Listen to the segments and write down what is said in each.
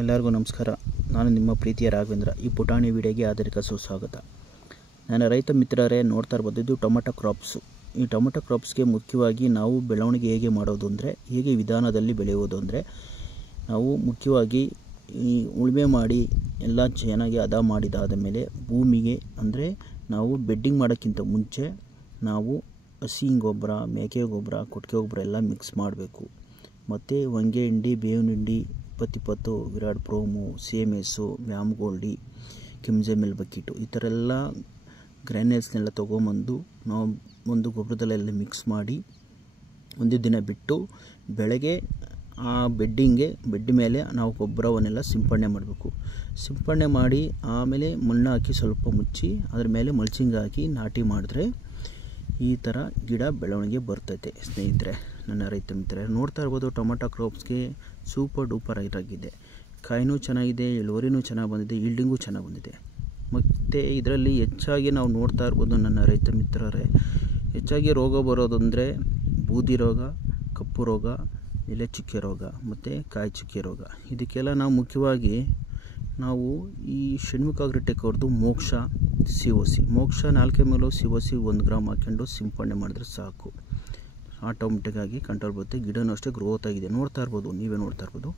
ಎಲ್ಲರಿಗೂ ನಮಸ್ಕಾರ. ನಾನು ನಿಮ್ಮ ಪ್ರೀತಿಯ ರಾಘವೇಂದ್ರ. ಈ ಪುಟಾಣಿ ವಿಡಿಯೋಗೆ ಆಧಾರಿತ ಸುಸ್ವಾಗತ. ನನ್ನ ರೈತ ಮಿತ್ರರೇ, ನೋಡ್ತಾ ಇರ್ಬೋದು, ಇದು ಟೊಮೆಟೊ ಕ್ರಾಪ್ಸು. ಈ ಟೊಮೆಟೊ ಕ್ರಾಪ್ಸ್ಗೆ ಮುಖ್ಯವಾಗಿ ನಾವು ಬೆಳವಣಿಗೆ ಹೇಗೆ ಮಾಡೋದು ಅಂದರೆ, ಹೇಗೆ ವಿಧಾನದಲ್ಲಿ ಬೆಳೆಯುವುದು ಅಂದರೆ, ನಾವು ಮುಖ್ಯವಾಗಿ ಈ ಉಳುಮೆ ಮಾಡಿ ಎಲ್ಲ ಚೆನ್ನಾಗಿ ಹದ ಮಾಡಿದಾದ ಮೇಲೆ ಭೂಮಿಗೆ ಅಂದರೆ ನಾವು ಬೆಡ್ಡಿಂಗ್ ಮಾಡೋಕ್ಕಿಂತ ಮುಂಚೆ ನಾವು ಹಸಿ ಗೊಬ್ಬರ, ಮೇಕೆ ಗೊಬ್ಬರ, ಕೊಟ್ಟಿಗೆ ಗೊಬ್ಬರ ಎಲ್ಲ ಮಿಕ್ಸ್ ಮಾಡಬೇಕು. ಮತ್ತು ಹೊಂಗೆ ಹಿಂಡಿ, ಬೇವಿನ ಹಿಂಡಿ 20-20, ವಿರಾಟ್ ಪ್ರೋಮು, CMS, ಮ್ಯಾಮ್ ಗೋಲ್ಡಿ, ಕೆಮ್ಜೆಮೆಲ್ ಬಕೀಟು, ಈ ಥರ ಎಲ್ಲ ಗ್ರ್ಯಾನ್ಯೂಲ್ಸ್ನೆಲ್ಲ ತೊಗೊಂಬಂದು ನಾವು ಒಂದು ಗೊಬ್ಬರದಲ್ಲೆಲ್ಲ ಮಿಕ್ಸ್ ಮಾಡಿ ಒಂದು ದಿನ ಬಿಟ್ಟು ಬೆಳಗ್ಗೆ ಆ ಬೆಡ್ ಮೇಲೆ ನಾವು ಗೊಬ್ಬರವನ್ನೆಲ್ಲ ಸಿಂಪಡಣೆ ಮಾಡಬೇಕು. ಸಿಂಪಡಣೆ ಮಾಡಿ ಆಮೇಲೆ ಮಣ್ಣು ಹಾಕಿ ಸ್ವಲ್ಪ ಮುಚ್ಚಿ ಅದ್ರ ಮೇಲೆ ಮಲ್ಚಿಂಗ್ ಹಾಕಿ ನಾಟಿ ಮಾಡಿದ್ರೆ ಈ ಥರ ಗಿಡ ಬೆಳವಣಿಗೆ ಬರ್ತೈತೆ. ಸ್ನೇಹಿತರೆ, ನನ್ನ ರೈತ ಮಿತ್ರರೇ, ನೋಡ್ತಾ ಇರ್ಬೋದು, ಟೊಮೆಟೊ ಕ್ರಾಪ್ಸ್ಗೆ ಸೂಪರ್ ಡೂಪರ್ ಆಗಿದೆ. ಕಾಯಿನೂ ಚೆನ್ನಾಗಿದೆ, ಇಳುವರಿನೂ ಚೆನ್ನಾಗಿ ಬಂದಿದೆ, ಈಲ್ಡಿಂಗೂ ಚೆನ್ನಾಗಿ ಬಂದಿದೆ. ಮತ್ತು ಇದರಲ್ಲಿ ಹೆಚ್ಚಾಗಿ ನಾವು ನೋಡ್ತಾ ಇರ್ಬೋದು ನನ್ನ ರೈತ ಮಿತ್ರರೇ, ಹೆಚ್ಚಾಗಿ ರೋಗ ಬರೋದಂದರೆ ಬೂದಿ ರೋಗ, ಕಪ್ಪು ರೋಗ, ಎಲೆ ಚುಕ್ಕೆ ರೋಗ ಮತ್ತು ಕಾಯಿ ಚುಕ್ಕೆ ರೋಗ. ಇದಕ್ಕೆಲ್ಲ ನಾವು ಮುಖ್ಯವಾಗಿ ನಾವು ಈ ಷಣ್ಮುಖ ಅಗ್ರಿಟೆಕ್ ಅವ್ರದ್ದು ಮೋಕ್ಷ COC, ಮೋಕ್ಷ 4 ml COC 1 ಗ್ರಾಮ್ ಹಾಕ್ಕೊಂಡು ಸಿಂಪಡಣೆ ಮಾಡಿದ್ರೆ ಸಾಕು, ಆಟೋಮೆಟಿಕ್ಕಾಗಿ ಕಂಟ್ರೋಲ್ ಬರುತ್ತೆ. ಗಿಡನೂ ಅಷ್ಟೇ ಗ್ರೋತ್ ಆಗಿದೆ. ನೋಡ್ತಾ ಇರ್ಬೋದು, ನೀವೇ ನೋಡ್ತಾ ಇರ್ಬೋದು.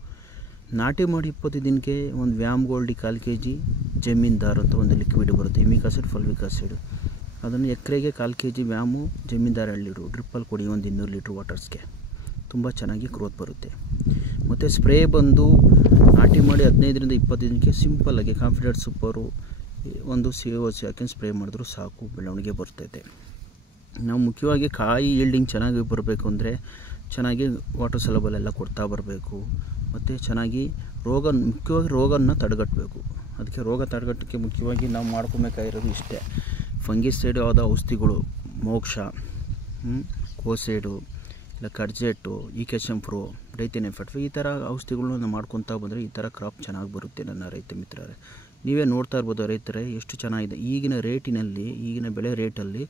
ನಾಟಿ ಮಾಡಿ 20 ದಿನಕ್ಕೆ ಒಂದು ವ್ಯಾಮ್ ಗೋಲ್ಡಿ 1/4 kg, ಜಮೀನ್ದಾರ್ ಅಂತ ಒಂದು ಲಿಕ್ವಿಡ್ ಬರುತ್ತೆ, ಎಮಿಕ್ ಆಸಿಡ್, ಫಲ್ವಿಕ್ ಆಸಿಡ್. ಅದನ್ನು ಎಕರೆಗೆ 1/4 kg ವ್ಯಾಮು, ಜಮೀನ್ದಾರ್ 2 ಲೀಟ್ರು ಡ್ರಿಪ್ಪಲ್ಲಿ ಕೊಡಿ, ಒಂದು 200 ಲೀಟ್ರ್ ವಾಟರ್ಸ್ಗೆ. ತುಂಬ ಚೆನ್ನಾಗಿ ಗ್ರೋತ್ ಬರುತ್ತೆ. ಮತ್ತು ಸ್ಪ್ರೇ ಬಂದು ನಾಟಿ ಮಾಡಿ 15ರಿಂದ 20 ದಿನಕ್ಕೆ ಸಿಂಪಲ್ಲಾಗಿ ಕಾನ್ಫಿಡೆಂಟ್ ಸೂಪರು ಒಂದು COC ಹಾಕಿ ಸ್ಪ್ರೇ ಮಾಡಿದ್ರೂ ಸಾಕು, ಬೆಳವಣಿಗೆ ಬರ್ತೈತೆ. ನಾವು ಮುಖ್ಯವಾಗಿ ಕಾಯಿ ಈಲ್ಡಿಂಗ್ ಚೆನ್ನಾಗಿ ಬರಬೇಕು ಅಂದರೆ ಚೆನ್ನಾಗಿ ವಾಟರ್ ಸಲಬಲ್ ಎಲ್ಲ ಕೊಡ್ತಾ ಬರಬೇಕು. ಮತ್ತು ಚೆನ್ನಾಗಿ ಮುಖ್ಯವಾಗಿ ರೋಗನ ತಡೆಗಟ್ಟಬೇಕು. ಅದಕ್ಕೆ ರೋಗ ತಡೆಗಟ್ಟಕ್ಕೆ ಮುಖ್ಯವಾಗಿ ನಾವು ಮಾಡ್ಕೊಬೇಕಾಗಿರೋದು ಇಷ್ಟೇ. ಫಂಗಿಸೈಡ್ ಆದ ಔಷಧಿಗಳು, ಮೋಕ್ಷ, ಕೋಸೈಡು, ಇಲ್ಲ ಕರ್ಜೆಟು, ಈಕೆಶಂಪ್ರೋ, ಡೈಥೆನೆಫೆಟ್, ಈ ಥರ ಔಷಧಿಗಳನ್ನ ಮಾಡ್ಕೊತಾ ಬಂದರೆ ಈ ಥರ ಕ್ರಾಪ್ ಚೆನ್ನಾಗಿ ಬರುತ್ತೆ. ನನ್ನ ರೈತ ಮಿತ್ರರೇ, ನೀವೇ ನೋಡ್ತಾ ಇರ್ಬೋದು ರೈತರೇ, ಎಷ್ಟು ಚೆನ್ನಾಗಿದೆ. ಈಗಿನ ಬೆಳೆ ರೇಟಲ್ಲಿ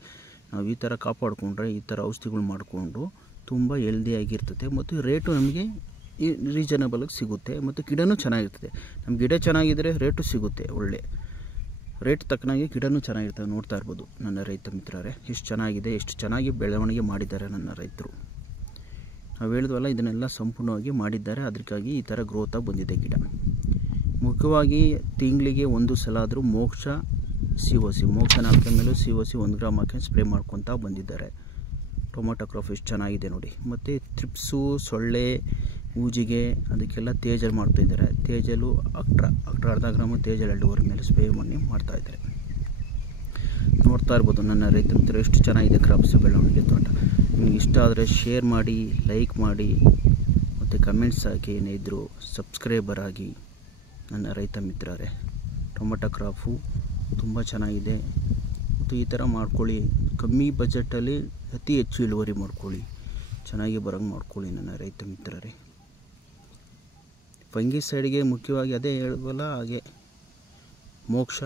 ನಾವು ಈ ಥರ ಕಾಪಾಡಿಕೊಂಡ್ರೆ, ಈ ಥರ ಔಷಧಿಗಳು ಮಾಡಿಕೊಂಡು ತುಂಬ ಹೆಲ್ದಿಯಾಗಿರ್ತದೆ. ಮತ್ತು ರೇಟು ನಮಗೆ ರೀಸನಬಲಾಗಿ ಸಿಗುತ್ತೆ. ಮತ್ತು ಗಿಡನೂ ಚೆನ್ನಾಗಿರ್ತದೆ. ನಮ್ಮ ಗಿಡ ಚೆನ್ನಾಗಿದ್ದರೆ ರೇಟು ಸಿಗುತ್ತೆ. ಒಳ್ಳೆ ರೇಟ್ ತಕ್ಕನಾಗಿ ಗಿಡನೂ ಚೆನ್ನಾಗಿರ್ತದೆ. ನೋಡ್ತಾ ಇರ್ಬೋದು ನನ್ನ ರೈತ ಮಿತ್ರರೇ, ಎಷ್ಟು ಚೆನ್ನಾಗಿದೆ, ಎಷ್ಟು ಚೆನ್ನಾಗಿ ಬೆಳವಣಿಗೆ ಮಾಡಿದ್ದಾರೆ ನನ್ನ ರೈತರು. ನಾವು ಹೇಳಿದ್ವಲ್ಲ, ಇದನ್ನೆಲ್ಲ ಸಂಪೂರ್ಣವಾಗಿ ಮಾಡಿದ್ದಾರೆ. ಅದಕ್ಕಾಗಿ ಈ ಥರ ಗ್ರೋತಾಗಿ ಬಂದಿದೆ ಗಿಡ. ಮುಖ್ಯವಾಗಿ ತಿಂಗಳಿಗೆ 1 ಸಲ ಆದರೂ ಮೋಕ್ಷ COC, ಮೋಕ್ಷ 4 ml COC 1 ಗ್ರಾಮ್ ಹಾಕಿ ಸ್ಪ್ರೇ ಮಾಡ್ಕೊತಾ ಬಂದಿದ್ದಾರೆ. ಟೊಮೆಟೊ ಕ್ರಾಪ್ ಎಷ್ಟು ಚೆನ್ನಾಗಿದೆ ನೋಡಿ. ಮತ್ತು ಥ್ರಿಪ್ಸು, ಸೊಳ್ಳೆ, ಊಜಿಗೆ, ಅದಕ್ಕೆಲ್ಲ ತೇಜಲ್ ಮಾಡ್ತಾಯಿದ್ದಾರೆ. ತೇಜಲು ಅಕ್ಟ್ರಾ ಅರ್ಧ ಗ್ರಾಮು, ತೇಜಲ್ 2.5 ml ಸ್ಪ್ರೇ ಮಾಡಿ ಮಾಡ್ತಾಯಿದ್ದಾರೆ. ನೋಡ್ತಾ ಇರ್ಬೋದು ನನ್ನ ರೈತ ಮಿತ್ರ, ಎಷ್ಟು ಚೆನ್ನಾಗಿದೆ ಕ್ರಾಪ್ಸ್ ಬೆಳವಣಿಗೆ ತೋಟ. ನಿಮ್ಗೆ ಇಷ್ಟ ಆದರೆ ಶೇರ್ ಮಾಡಿ, ಲೈಕ್ ಮಾಡಿ, ಮತ್ತು ಕಮೆಂಟ್ಸ್ ಹಾಕಿ, ಏನಿದ್ರು ಸಬ್ಸ್ಕ್ರೈಬರ್ ಆಗಿ ನನ್ನ ರೈತ ಮಿತ್ರರೇ. ಟೊಮೆಟೊ ಕ್ರಾಪು ತುಂಬ ಚೆನ್ನಾಗಿದೆ. ಮತ್ತು ಈ ಥರ ಮಾಡ್ಕೊಳ್ಳಿ, ಕಮ್ಮಿ ಬಜೆಟಲ್ಲಿ ಅತಿ ಹೆಚ್ಚು ಇಳುವರಿ ಮಾಡ್ಕೊಳ್ಳಿ, ಚೆನ್ನಾಗಿ ಬರೋಂಗೆ ಮಾಡ್ಕೊಳ್ಳಿ ನನ್ನ ರೈತ ಮಿತ್ರರೇ. ಫಂಗಿಸೈಡ್ಗೆ ಮುಖ್ಯವಾಗಿ ಅದೇ ಹೇಳಿದ್ವಲ್ಲ, ಹಾಗೆ ಮೋಕ್ಷ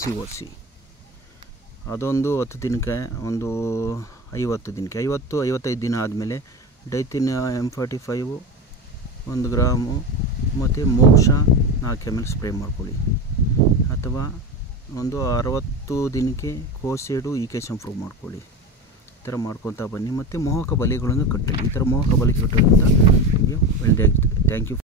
COC ಅದೊಂದು 10 ದಿನಕ್ಕೆ, ಒಂದು 50 ದಿನಕ್ಕೆ, 50-55 ದಿನ ಆದಮೇಲೆ ಡೈಥಿನ್ M45 1 ಗ್ರಾಮು ಮತ್ತು ಮೋಕ್ಷ 4 ml ಸ್ಪ್ರೇ ಮಾಡ್ಕೊಳ್ಳಿ. ಅಥವಾ ಒಂದು 60 ದಿನಕ್ಕೆ ಕೋಸೈಡು, ಈಕೆಶಂಪ್ರೋ ಮಾಡ್ಕೊಳ್ಳಿ. ಈ ಥರ ಮಾಡ್ಕೊತಾ ಬನ್ನಿ. ಮತ್ತು ಮೋಹಕ ಬಲೆಗಳನ್ನು ಕಟ್ಟಿ, ಈ ಥರ ಮೋಹಕ ಬಲೆ ಕಟ್ಟೋದ್ರಿಂದ ನಿಮಗೆ ಒಳ್ಳೆಯದಾಗಿರ್ತದೆ. Thank you.